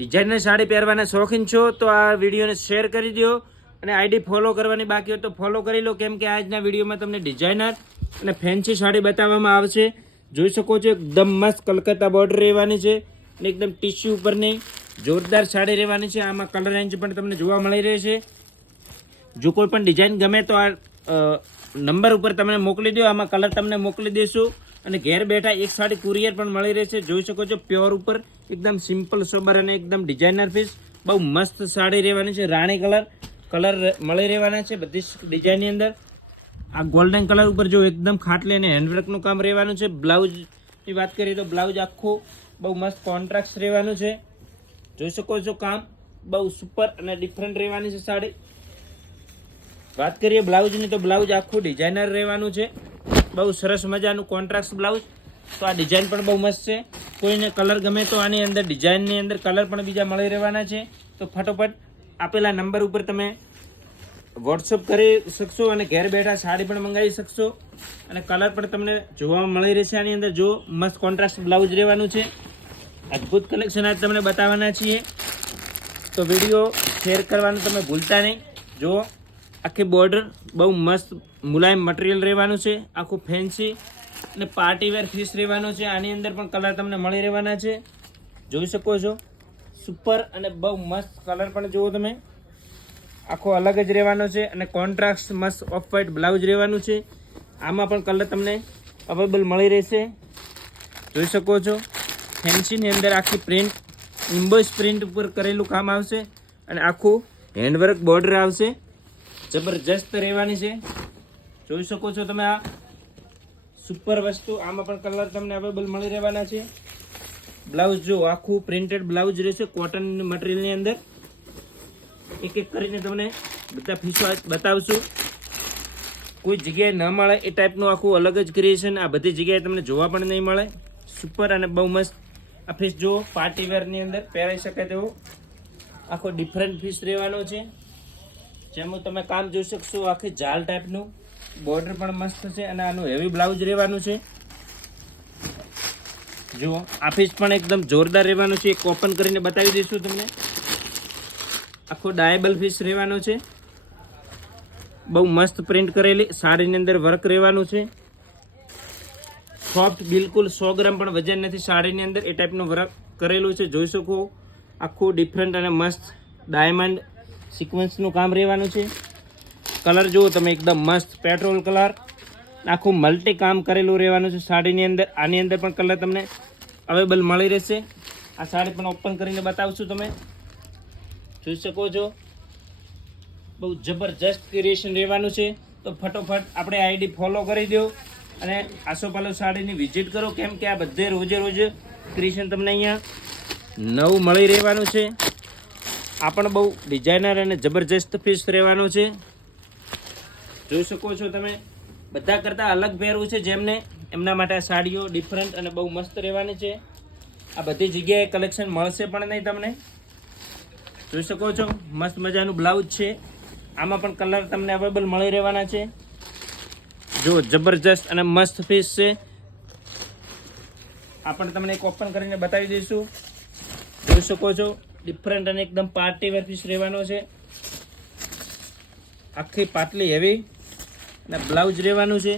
Designer sari પહેરવાના શોખીન છો તો આ વિડીયોને શેર કરી દો અને આઈડી ફોલો કરવાની બાકી હોય તો ફોલો કરી લો, કેમ કે આજના વિડીયોમાં તમને ડિઝાઇનર અને ફેન્સી સાડી બતાવવામાં આવશે। જોઈ શકો છો એકદમ મસ્ત કલકત્તા બોર્ડર રહેવાની છે અને એકદમ ટીશ્યુ ઉપરની જોરદાર સાડી રહેવાની છે। આમાં કલર રેન્જ પણ તમને જોવા મળી રહેશે। જો કોઈ પણ ડિઝાઇન ગમે તો આ નંબર ઉપર તમને મોકલી દો, આમાં કલર તમને મોકલી દઈશું અને ઘેર બેઠા એક સાડી કુરિયર પણ મળી રહેશે। જોઈ શકો છો પ્યોર ઉપર એકદમ સિમ્પલ સોબર અને એકદમ ડિઝાઇનર પીસ, બહુ મસ્ત સાડી રહેવાની છે। રાણી કલર મળી રહેવાના છે બધી ડિઝાઇનની અંદર। આ ગોલ્ડન કલર ઉપર જો એકદમ ખાટલી અને હેન્ડવર્કનું કામ રહેવાનું છે। બ્લાઉઝની વાત કરીએ તો બ્લાઉઝ આખું બહુ મસ્ત કોન્ટ્રાસ્ટ રહેવાનું છે। જોઈ શકો છો કામ બહુ સુપર અને ડિફરન્ટ રહેવાની છે સાડી। વાત કરીએ બ્લાઉઝની તો બ્લાઉઝ આખું ડિઝાઇનર રહેવાનું છે, બહુ સરસ મજાનું કોન્ટ્રાસ્ટ બ્લાઉઝ। તો આ ડિઝાઇન પણ બહુ મસ્ત છે। કોઈને કલર ગમે તો આની અંદર ડિઝાઇનની અંદર કલર પણ બીજા મળી રહેવાના છે। તો ફટોફટ આપેલા નંબર ઉપર તમે વોટ્સઅપ કરી શકશો અને ઘેર બેઠા સાડી પણ મંગાવી શકશો અને કલર પણ તમને જોવા મળી રહેશે। આની અંદર જો મસ્ત કોન્ટ્રાસ્ટ બ્લાઉઝ રહેવાનું છે। અદ્ભુત કલેક્શન આજ તમને બતાવવાના છીએ, તો વિડીયો શેર કરવાનું તમે ભૂલતા નહીં। જો આખી બોર્ડર બહુ મસ્ત મુલાયમ મટીરિયલ રહેવાનું છે, આખું ફેન્સી અને પાર્ટીવેર પીસ રહેવાનું છે। આની અંદર પણ કલર તમને મળી રહેવાના છે। જોઈ શકો છો સુપર અને બહુ મસ્ત કલર પણ જુઓ તમે, આખો અલગ જ રહેવાનો છે અને કોન્ટ્રાસ્ટ મસ્ત ઓફ વ્હાઇટ બ્લાઉઝ રહેવાનું છે। આમાં પણ કલર તમને અવેલેબલ મળી રહેશે। જોઈ શકો છો ફેન્સીની અંદર આખી પ્રિન્ટ ઇમ્બોસ પ્રિન્ટ ઉપર કરેલું કામ આવશે અને આખું હેન્ડવર્ક બોર્ડર આવશે, જબરજસ્ત રહેવાની છે। જોઈ શકો છો તમે આ સુપર વસ્તુ, આમાં પણ કલર તમને અવેલેબલ મળી રહેવાના છે। બ્લાઉઝ જો આખું પ્રિન્ટેડ બ્લાઉઝ રહેશે કોટન મટીરિયલની અંદર। એક એક કરીને તમને બધા પીસો બતાવશું, કોઈ જગ્યાએ ન મળે એ ટાઈપનું આખું અલગ જ ક્રિએશન આ બધી જગ્યાએ તમને જોવા પણ નહીં મળે। સુપર અને બહુ મસ્ત આ પીસ જો પાર્ટી વેરની અંદર પહેરાઈ શકે તેવો આખો ડિફરન્ટ પીસ રહેવાનો છે। જેમાં તમે કામ જોઈ શકશો આખી જાલ ટાઈપનું બોર્ડર પણ મસ્ત છે અને આનું હેવી બ્લાઉઝ રહેવાનું છે। જુઓ આ પીસ પણ એકદમ જોરદાર રહેવાનું છે, એક ઓપન કરીને બતાવી દઈશું તમને। આખો ડાયેબલ પીસ રહેવાનો છે, બહુ મસ્ત પ્રિન્ટ કરેલી સાડીની અંદર વર્ક રહેવાનું છે। સોફ્ટ બિલકુલ 100 ગ્રામ પણ વજન નથી સાડીની અંદર, એ ટાઈપનું વર્ક કરેલું છે। જોઈ શકો આખું ડિફરન્ટ અને મસ્ત ડાયમંડ સિક્વન્સનું કામ રહેવાનું છે। કલર જુઓ તમે એકદમ મસ્ત પેટ્રોલ કલર, આખું મલ્ટી કામ કરેલું રહેવાનું છે સાડીની અંદર। આની અંદર પણ કલર તમને અવેલેબલ મળી રહેશે। આ સાડી પણ ઓપન કરીને બતાવશું તમે, જોઈ શકો છો બહુ જબરજસ્ત ક્રિએશન રહેવાનું છે। તો ફટોફટ આપણે આઈડી ફોલો કરી દો અને આસોપાલવ સાડીની વિઝિટ કરો, કેમ કે આ બધે રોજે રોજ ક્રિએશન તમને અહીંયા નવું મળી રહેવાનું છે। આ પણ બહુ ડિઝાઇનર અને જબરજસ્ત પીસ રહેવાનો છે। જોઈ શકો છો તમે બધા કરતાં અલગ પહેરવું છે જેમને, એમના માટે આ સાડીઓ ડિફરન્ટ અને બહુ મસ્ત રહેવાની છે। આ બધી જગ્યાએ કલેક્શન મળશે પણ નહીં તમને। જોઈ શકો છો મસ્ત મજાનું બ્લાઉઝ છે, આમાં પણ કલર તમને અવેલેબલ મળી રહેવાના છે। જો જબરજસ્ત અને મસ્ત પીસ છે, આ પણ તમને એક ઓપન કરીને બતાવી દઈશું। જોઈ શકો છો ડિફરન્ટ અને એકદમ પાર્ટી વેર પીસ રહેવાનો છે, આખી પાટલી હેવી અને બ્લાઉઝ રહેવાનું છે।